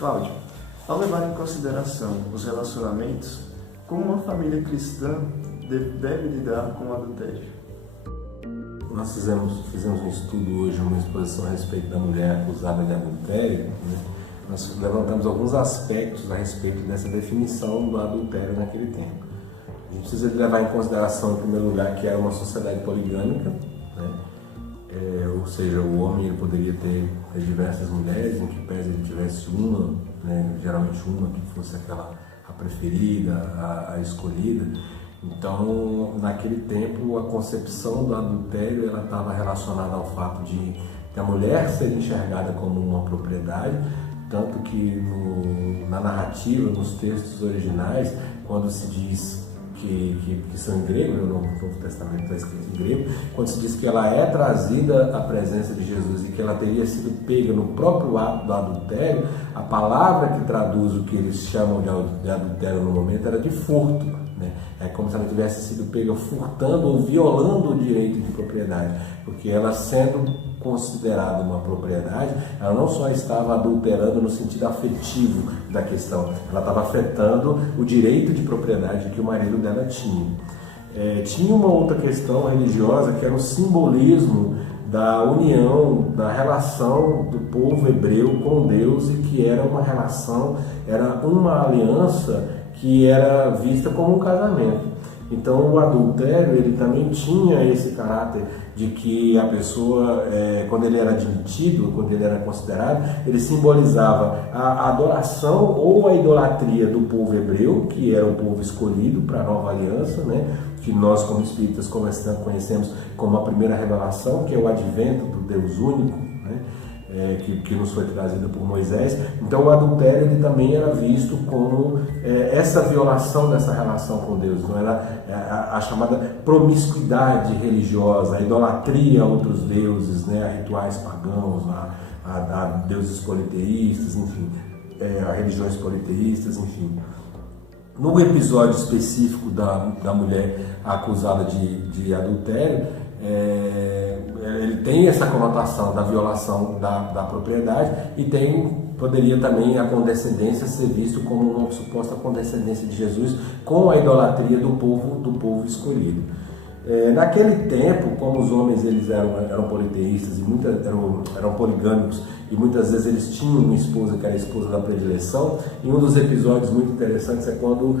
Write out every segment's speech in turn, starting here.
Cláudio, ao levar em consideração os relacionamentos, como uma família cristã deve lidar com o adultério? Nós fizemos um estudo hoje, uma exposição a respeito da mulher acusada de adultério, né? Nós levantamos alguns aspectos a respeito dessa definição do adultério naquele tempo. A gente precisa levar em consideração, em primeiro lugar, que era uma sociedade poligâmica, né? Ou seja, o homem ele poderia ter diversas mulheres, em que pese ele tivesse uma, né? Geralmente uma que fosse aquela a preferida, a escolhida. Então, naquele tempo, a concepção do adultério ela estava relacionada ao fato de a mulher ser enxergada como uma propriedade, tanto que na narrativa, nos textos originais, quando se diz que são em grego, no Novo Testamento está escrito em grego, quando se diz que ela é trazida à presença de Jesus e que ela teria sido pega no próprio ato do adultério, a palavra que traduz o que eles chamam de adultério no momento era de furto, né? É como se ela tivesse sido pega furtando ou violando o direito de propriedade, porque ela sendo considerada uma propriedade, ela não só estava adulterando no sentido afetivo da questão, ela estava afetando o direito de propriedade que o marido dela tinha. Tinha uma outra questão religiosa que era o simbolismo da união, da relação do povo hebreu com Deus, e que era uma relação, era uma aliança que era vista como um casamento. Então o adultério ele também tinha esse caráter de que a pessoa, quando ele era admitido, quando ele era considerado, ele simbolizava a adoração ou a idolatria do povo hebreu, que era o povo escolhido para a nova aliança, né? Que nós como espíritas conhecemos como a primeira revelação, que é o advento do Deus único, né? Que nos foi trazida por Moisés. Então o adultério ele também era visto como essa violação dessa relação com Deus, não era a chamada promiscuidade religiosa, a idolatria a outros deuses, né, a rituais pagãos, a deuses politeístas, enfim, a religiões politeístas, enfim. No episódio específico da mulher acusada de adultério, ele tem essa conotação da violação da propriedade e poderia também a condescendência ser visto como uma suposta condescendência de Jesus com a idolatria do povo escolhido. Naquele tempo, como os homens eles eram politeístas e eram poligâmicos, e muitas vezes eles tinham uma esposa que era a esposa da predileção, e um dos episódios muito interessantes é quando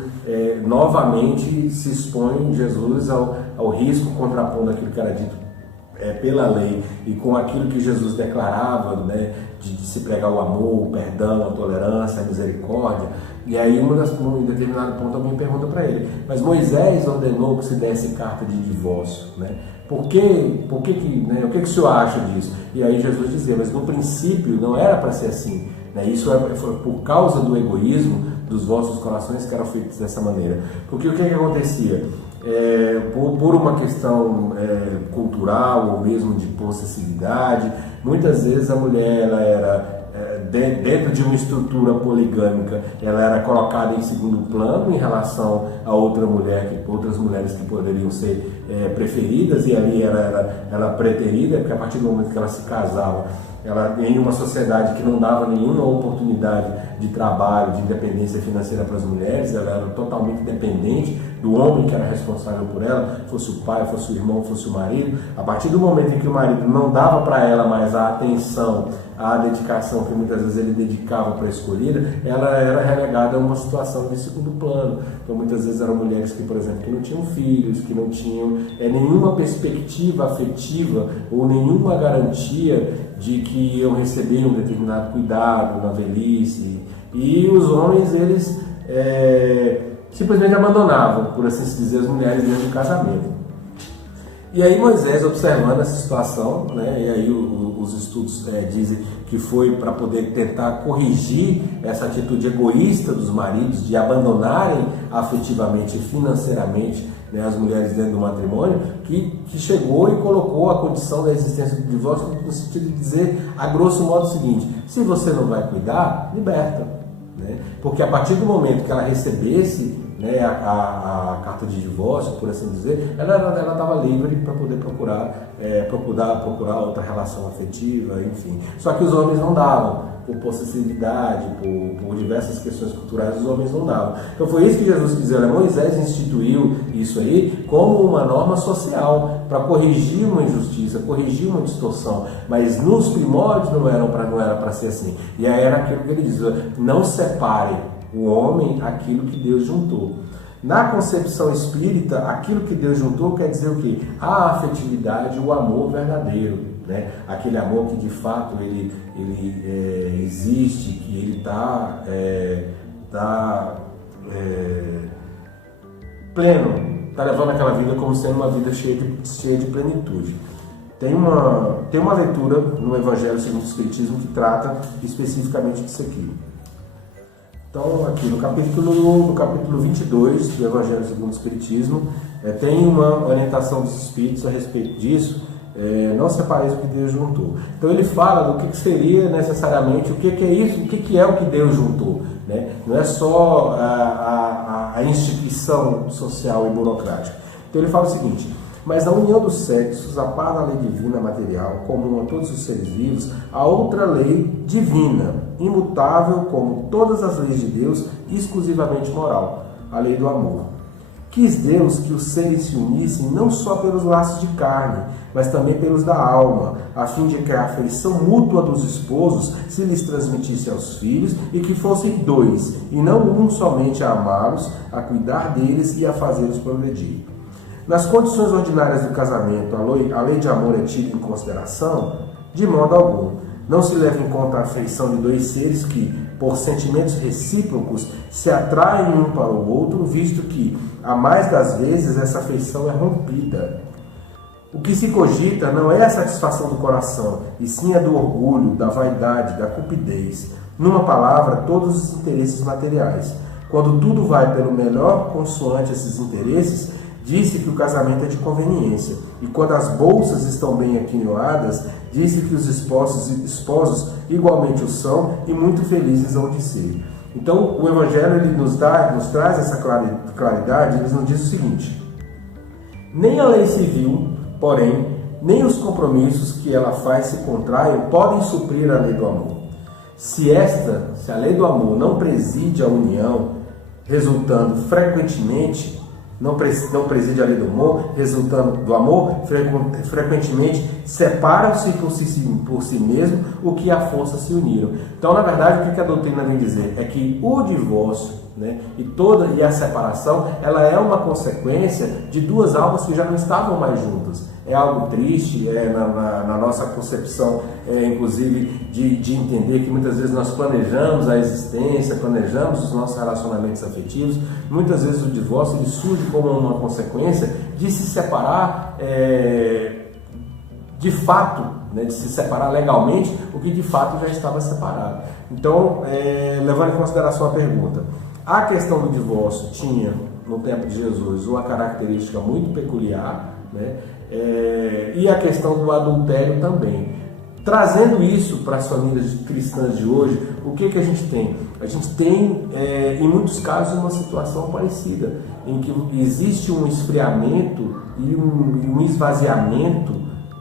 novamente se expõe Jesus ao risco, contrapondo aquilo que era dito pela lei e com aquilo que Jesus declarava, né, de se pregar o amor, o perdão, a tolerância, a misericórdia. E aí, em determinado ponto, alguém pergunta para ele: mas Moisés ordenou que se desse carta de divórcio, né? Por que, né? O que o senhor acha disso? E aí Jesus dizia: mas no princípio não era para ser assim, né? Isso foi por causa do egoísmo dos vossos corações que eram feitos dessa maneira. Porque o que acontecia? Por uma questão cultural ou mesmo de possessividade, muitas vezes a mulher ela era dentro de uma estrutura poligâmica, ela era colocada em segundo plano em relação a outras mulheres que poderiam ser preferidas, e ali ela preterida, porque a partir do momento que ela se casava, ela, em uma sociedade que não dava nenhuma oportunidade de trabalho, de independência financeira para as mulheres, ela era totalmente dependente do homem que era responsável por ela, fosse o pai, fosse o irmão, fosse o marido. A partir do momento em que o marido não dava para ela mais a atenção, a dedicação que muitas vezes ele dedicava para a escolhida, ela era relegada a uma situação de segundo plano. Então muitas vezes eram mulheres que, por exemplo, que não tinham filhos, que não tinham nenhuma perspectiva afetiva ou nenhuma garantia de que iam receber um determinado cuidado na velhice. E os homens, eles simplesmente abandonavam, por assim dizer, as mulheres dentro do casamento. E aí Moisés, observando essa situação, né, e aí os estudos dizem que foi para poder tentar corrigir essa atitude egoísta dos maridos de abandonarem afetivamente e financeiramente, né, as mulheres dentro do matrimônio, que chegou e colocou a condição da existência do divórcio no sentido de dizer, a grosso modo, o seguinte: se você não vai cuidar, liberta. Né? Porque a partir do momento que ela recebesse né, a carta de divórcio, por assim dizer, ela estava livre para poder procurar outra relação afetiva, enfim. Só que os homens não davam, por possessividade, por diversas questões culturais, os homens não davam. Então foi isso que Jesus quis dizer, né? Moisés instituiu isso aí como uma norma social, para corrigir uma injustiça, corrigir uma distorção, mas nos primórdios não era para ser assim. E aí era aquilo que ele diz, não separe o homem aquilo que Deus juntou. Na concepção espírita, aquilo que Deus juntou quer dizer o quê? A afetividade, o amor verdadeiro, né? Aquele amor que de fato ele existe, que ele está pleno, está levando aquela vida como sendo uma vida cheia de plenitude. Tem uma leitura no Evangelho segundo o Espiritismo que trata especificamente disso aqui. Então, aqui no capítulo 22 do Evangelho segundo o Espiritismo, tem uma orientação dos Espíritos a respeito disso, não separeis o que Deus juntou. Então ele fala do que seria necessariamente, o que é isso, o que é o que Deus juntou, né? Não é só a instituição social e burocrática. Então ele fala o seguinte: mas na união dos sexos, a par da lei divina material, comum a todos os seres vivos, há outra lei divina, imutável como todas as leis de Deus, exclusivamente moral, a lei do amor. Quis Deus que os seres se unissem não só pelos laços de carne, mas também pelos da alma, a fim de que a afeição mútua dos esposos se lhes transmitisse aos filhos e que fossem dois, e não um somente a amá-los, a cuidar deles e a fazê-los progredir. Nas condições ordinárias do casamento, a lei de amor é tida em consideração? De modo algum. Não se leva em conta a afeição de dois seres que, por sentimentos recíprocos, se atraem um para o outro, visto que, a mais das vezes, essa afeição é rompida. O que se cogita não é a satisfação do coração, e sim a do orgulho, da vaidade, da cupidez. Numa palavra, todos os interesses materiais. Quando tudo vai pelo melhor consoante esses interesses, disse que o casamento é de conveniência. E quando as bolsas estão bem aquinhoadas, disse que os esposos igualmente o são e muito felizes hão de ser. Então, o Evangelho ele nos traz essa claridade, ele nos diz o seguinte: nem a lei civil, porém, nem os compromissos que ela faz se contraiam podem suprir a lei do amor. Se a lei do amor não preside a união, resultando frequentemente, não preside a lei do amor, resultando do amor, frequentemente separam-se por si mesmo o que à força se uniram. Então, na verdade, o que a doutrina vem dizer é que o divórcio, né, e a separação, ela é uma consequência de duas almas que já não estavam mais juntas. É algo triste, na nossa concepção, inclusive, de entender que muitas vezes nós planejamos a existência, planejamos os nossos relacionamentos afetivos. Muitas vezes o divórcio ele surge como uma consequência de se separar de fato, né, de se separar legalmente, o que de fato já estava separado. Então, levando em consideração a pergunta, a questão do divórcio tinha, no tempo de Jesus, uma característica muito peculiar, né? E a questão do adultério também. Trazendo isso para as famílias cristãs de hoje, o que a gente tem? A gente tem, em muitos casos, uma situação parecida, em que existe um esfriamento e um esvaziamento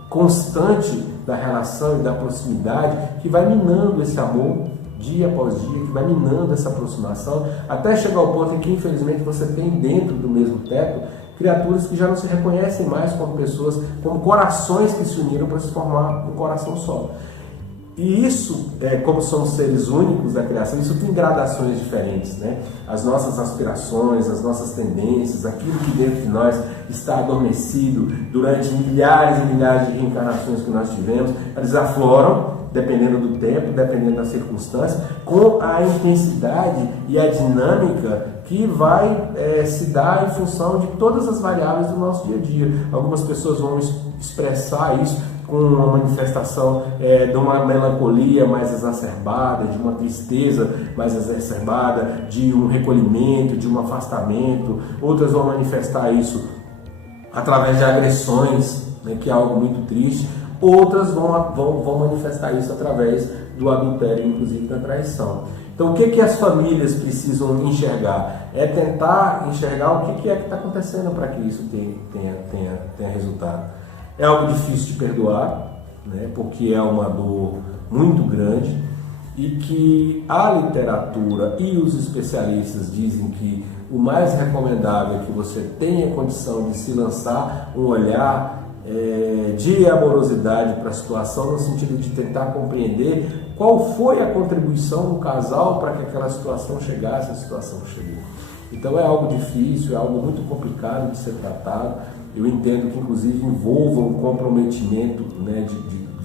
constante da relação e da proximidade que vai minando esse amor dia após dia, que vai minando essa aproximação, até chegar ao ponto em que, infelizmente, você tem dentro do mesmo teto criaturas que já não se reconhecem mais como pessoas, como corações que se uniram para se formar um coração só. E isso, como somos seres únicos da criação, isso tem gradações diferentes, né? As nossas aspirações, as nossas tendências, aquilo que dentro de nós está adormecido durante milhares e milhares de reencarnações que nós tivemos, elas afloram, dependendo do tempo, dependendo da circunstância, com a intensidade e a dinâmica que vai se dar em função de todas as variáveis do nosso dia a dia. Algumas pessoas vão expressar isso com uma manifestação de uma melancolia mais exacerbada, de uma tristeza mais exacerbada, de um recolhimento, de um afastamento. Outras vão manifestar isso através de agressões, né, que é algo muito triste. outras vão manifestar isso através do adultério, inclusive da traição. Então, o que as famílias precisam enxergar? É tentar enxergar o que é que está acontecendo para que isso tenha resultado. É algo difícil de perdoar, né? Porque é uma dor muito grande e que a literatura e os especialistas dizem que o mais recomendável é que você tenha condição de se lançar um olhar de amorosidade para a situação, no sentido de tentar compreender qual foi a contribuição do casal para que aquela situação chegasse, a situação que chegou. Então é algo difícil, é algo muito complicado de ser tratado. Eu entendo que inclusive envolva um comprometimento, né,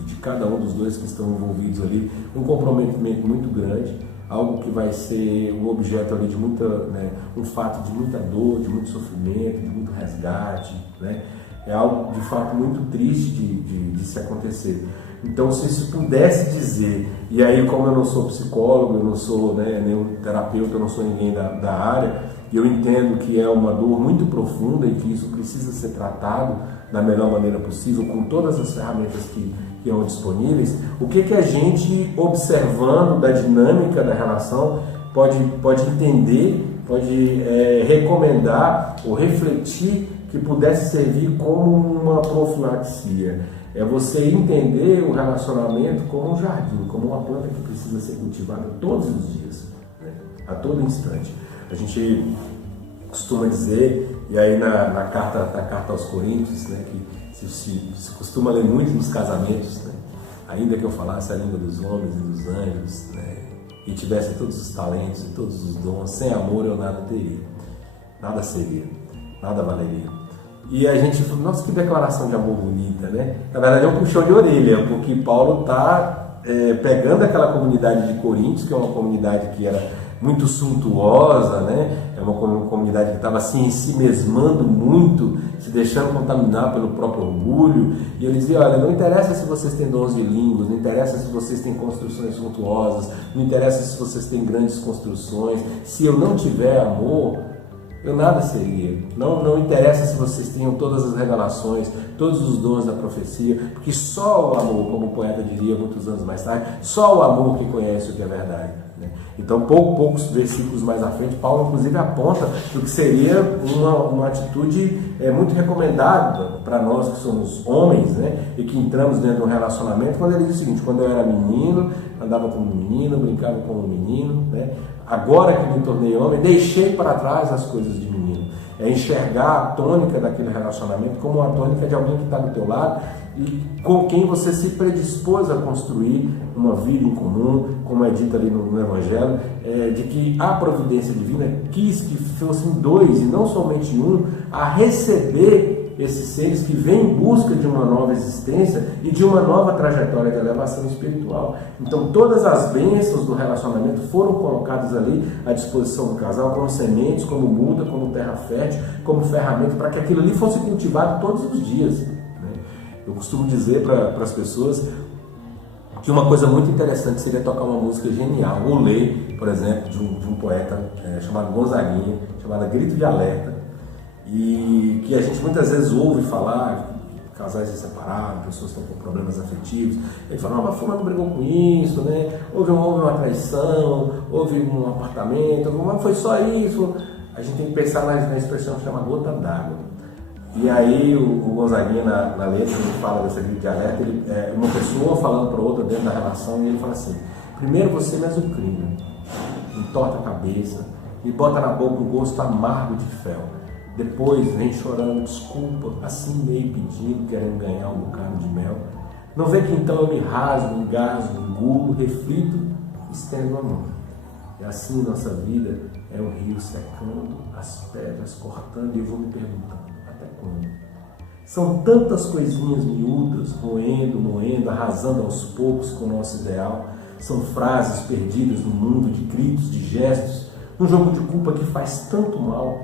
de cada um dos dois que estão envolvidos ali, um comprometimento muito grande, algo que vai ser um objeto ali de muita, né, um fato de muita dor, de muito sofrimento, de muito resgate, né? É algo de fato muito triste de se acontecer. Então, se pudesse dizer, e aí como eu não sou psicólogo, eu não sou, né, nenhum terapeuta, eu não sou ninguém da área, e eu entendo que é uma dor muito profunda e que isso precisa ser tratado da melhor maneira possível, com todas as ferramentas que são disponíveis, o que a gente, observando da dinâmica da relação, pode entender, pode recomendar ou refletir que pudesse servir como uma profilaxia. É você entender o relacionamento como um jardim, como uma planta que precisa ser cultivada todos os dias, né? A todo instante. A gente costuma dizer, e aí na carta aos Coríntios, né, que se costuma ler muito nos casamentos, né? Ainda que eu falasse a língua dos homens e dos anjos, né, e tivesse todos os talentos e todos os dons, sem amor eu nada teria, nada seria, nada valeria. E a gente falou, nossa, que declaração de amor bonita, né? Na verdade é um puxão de orelha, porque Paulo está pegando aquela comunidade de Coríntios, que é uma comunidade que era muito suntuosa, né? É uma comunidade que estava assim, se mesmando muito, se deixando contaminar pelo próprio orgulho. E ele dizia, olha, não interessa se vocês têm dons de línguas, não interessa se vocês têm construções suntuosas, não interessa se vocês têm grandes construções, se eu não tiver amor, eu nada seria. Não interessa se vocês tenham todas as revelações, todos os dons da profecia, porque só o amor, como o poeta diria muitos anos mais tarde, só o amor que conhece o que é verdade, né? Então, poucos versículos mais à frente, Paulo inclusive aponta o que seria uma atitude muito recomendada para nós que somos homens, né? E que entramos dentro de um relacionamento, quando ele diz o seguinte: quando eu era menino, andava como menino, brincava como menino, né? Agora que me tornei homem, deixei para trás as coisas de menino. É enxergar a tônica daquele relacionamento como uma tônica de alguém que está do teu lado e com quem você se predispôs a construir uma vida em comum, como é dito ali no Evangelho, de que a providência divina quis que fossem dois e não somente um, a receber esses seres que vêm em busca de uma nova existência e de uma nova trajetória de elevação espiritual. Então todas as bênçãos do relacionamento foram colocadas ali à disposição do casal como sementes, como muda, como terra fértil, como ferramenta para que aquilo ali fosse cultivado todos os dias, né? Eu costumo dizer para as pessoas que uma coisa muito interessante seria tocar uma música genial, ou ler, por exemplo, de um poeta chamado Gonzaguinha, chamada Grito de Alerta, e que a gente muitas vezes ouve falar, casais se separaram, pessoas que estão com problemas afetivos, ele fala, mas fulano brigou com isso, né? Houve uma traição, houve um apartamento, mas foi só isso. A gente tem que pensar na expressão que chama gota d'água. E aí o Gonzaguinha na letra, ele fala dessa grito de alerta, uma pessoa falando para outra dentro da relação, e ele fala assim: primeiro você me azucrina, entorta a cabeça e bota na boca um gosto amargo de fel. Depois vem chorando desculpa, assim meio pedindo, querendo ganhar um bocado de mel. Não vê que então eu me rasgo, engasgo, engulo, reflito, estendo a mão. E assim nossa vida é um rio secando, as pedras cortando, e eu vou me perguntando, até quando? São tantas coisinhas miúdas, moendo, arrasando aos poucos com o nosso ideal. São frases perdidas no mundo de gritos, de gestos, num jogo de culpa que faz tanto mal.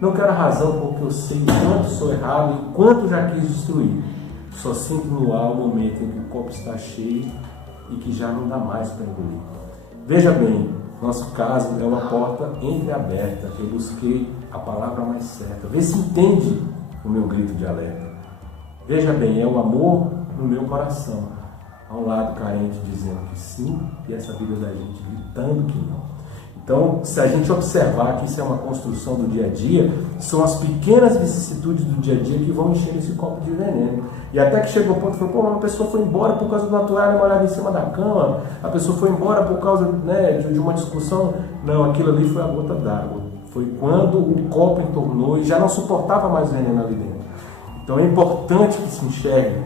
Não quero a razão porque eu sei o quanto sou errado e quanto já quis destruir. Só sinto no ar o momento em que o copo está cheio e que já não dá mais para engolir. Veja bem, nosso caso é uma porta entreaberta. Eu busquei a palavra mais certa. Vê se entende o meu grito de alerta. Veja bem, é o amor no meu coração. Há um lado carente dizendo que sim e essa vida da gente gritando que não. Então, se a gente observar que isso é uma construção do dia a dia, são as pequenas vicissitudes do dia a dia que vão enchendo esse copo de veneno. E até que chegou o ponto, falou, uma pessoa foi embora por causa do natural molhado em cima da cama, a pessoa foi embora por causa, né, de uma discussão. Não, aquilo ali foi a gota d'água. Foi quando o copo entornou e já não suportava mais veneno ali dentro. Então é importante que se enxergue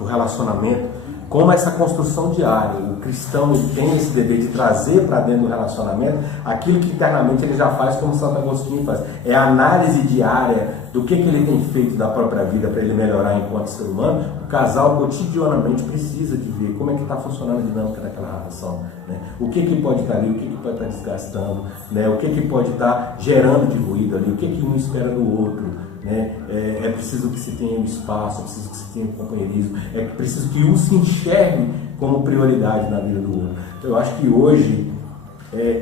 o relacionamento como essa construção diária. O cristão ele tem esse dever de trazer para dentro do relacionamento aquilo que internamente ele já faz, como Santo Agostinho faz. É a análise diária do que ele tem feito da própria vida para ele melhorar enquanto ser humano. O casal cotidianamente precisa de ver como é que está funcionando a dinâmica daquela relação, né? O que pode estar ali, o que pode estar desgastando, né? O que pode estar gerando de ruído ali, o que um espera do outro, né? É preciso que se tenha um espaço, é preciso que se tenha um companheirismo, é preciso que um se enxergue como prioridade na vida do outro. Então eu acho que hoje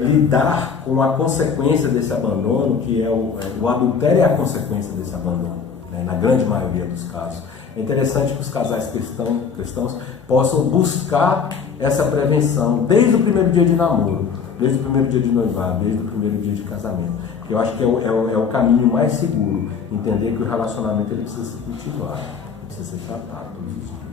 lidar com a consequência desse abandono, que o adultério é a consequência desse abandono, né? Na grande maioria dos casos. É interessante que os casais cristãos possam buscar essa prevenção desde o primeiro dia de namoro, desde o primeiro dia de noivado, desde o primeiro dia de casamento. Porque eu acho que é o caminho mais seguro, entender que o relacionamento ele precisa ser cultivado, precisa ser tratado todos os dias.